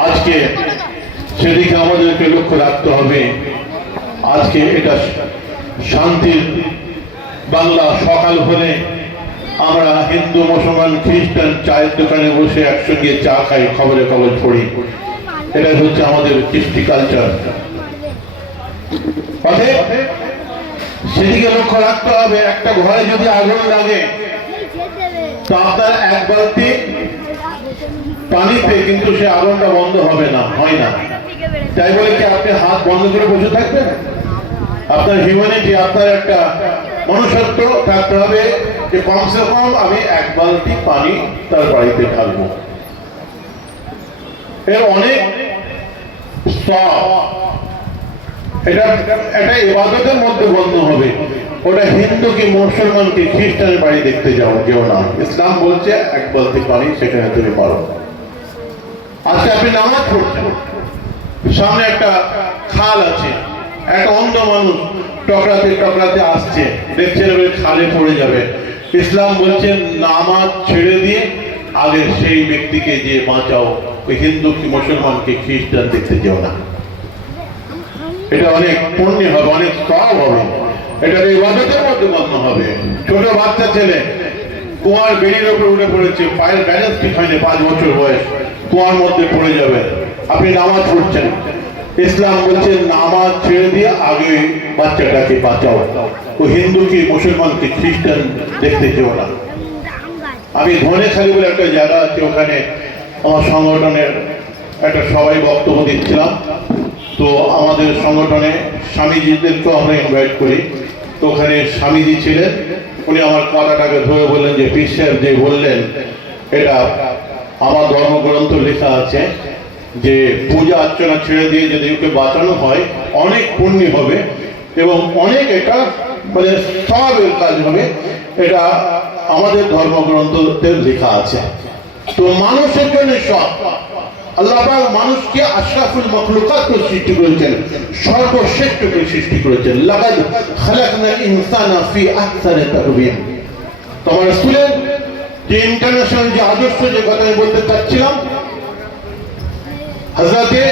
আজকে সেদিকে আমাদেরকে লক্ষ্য রাখতে হবে। আজকে এটা শান্তির বাংলা সকাল হলে আমরা হিন্দু, মুসলমান, খ্রিস্টান চায়ের দোকানে বসে একসঙ্গে চা খাই, খবরে খবর পড়ি। এটা হচ্ছে আমাদের কৃষ্টি কালচার। সেদিকে লক্ষ্য রাখতে হবে। একটা ঘরে যদি আগুন লাগে, তো আপনার এক বালতি পানিতে কিন্তু সে আগুনটা বন্ধ হবে না, হয় না। তাই বলে কি আপনি হাত বন্ধ করে বসে থাকবেন? আপনার হিউম্যানিটি আপনার একটা মনুষ্যত্ব থাকতে হবে যে কমসে কম আমি এক বালতি পানি তার বাড়িতে ঢালবো। এর অনেক এটা এটা ইবাদতের মধ্যে বন্ধ হবে। ওটা হিন্দু কি মুসলমান কি খ্রিস্টানের বাড়ি দেখতে যাও, যেও না। ইসলাম বলছে, এক বালতি পানি, সেখানে তুমি পারো আজকে আপনি নামাজ পড়ছেন। সামনে একটা খাল আছে। একটা অন্ধ মানুষ টকরাতে টকরাতে আসছে। দেখছেন খালে পড়ে যাবে। ইসলাম বলছেন নামাজ ছেড়ে দিয়ে আগে সেই ব্যক্তিকে যে বাঁচাও, ওই হিন্দু কি মুসলমান কি খ্রিস্টান দেখতে যেও না। এটা অনেক পুণ্য হবে, অনেক সব হবে। এটা ইবাদতের মধ্যে গণ্য হবে। ছোট বাচ্চা ছেলে, কুয়ার বেড়ির উপরে উঠে পড়েছে, পায়ের ব্যালেন্স ঠিক হয়নি, পাঁচ বছর বয়স, কুয়ার মধ্যে পড়ে যাবে। আপনি নামাজ পড়ছেন। ইসলাম বলছেন নামাজ ছেড়ে দিয়ে আগে বাচ্চাটাকে বাঁচাও। ও হিন্দু কি, মুসলমান কি, খ্রিস্টান দেখতে চেও না। আমি ধনেখালি বলে একটা জায়গা আছে, ওখানে আমার সংগঠনের একটা সবাই বক্তব্য দিচ্ছিলাম। তো আমাদের সংগঠনে স্বামীজিদেরকেও আমরা ইনভাইট করি। তো ওখানে স্বামীজি ছিলেন। উনি আমার কথাটাকে ধরে বললেন যে, পীর সাহেব যে বললেন, এটা আমার ধর্মগ্রন্থ লেখা আছে যে, পূজা অর্চনা ছেড়ে দিয়ে যদি ওকে বাঁচানো হয়, অনেক পুণ্য হবে এবং অনেক এটা মানে সবের কাজ হবে। এটা আমাদের ধর্মগ্রন্থতে লেখা আছে। তো মানুষের জন্য সব আল্লাহ মানুষকে আশরাফুল সৃষ্টি করেছেন সর্বশ্রেষ্ঠকে সৃষ্টি করেছেন। লাগাদ ইনসানা ফি শুনেন যে ইন্টারন্যাশনাল যে আদর্শ যে কথা আমি বলতে চাচ্ছিলাম, হযরতে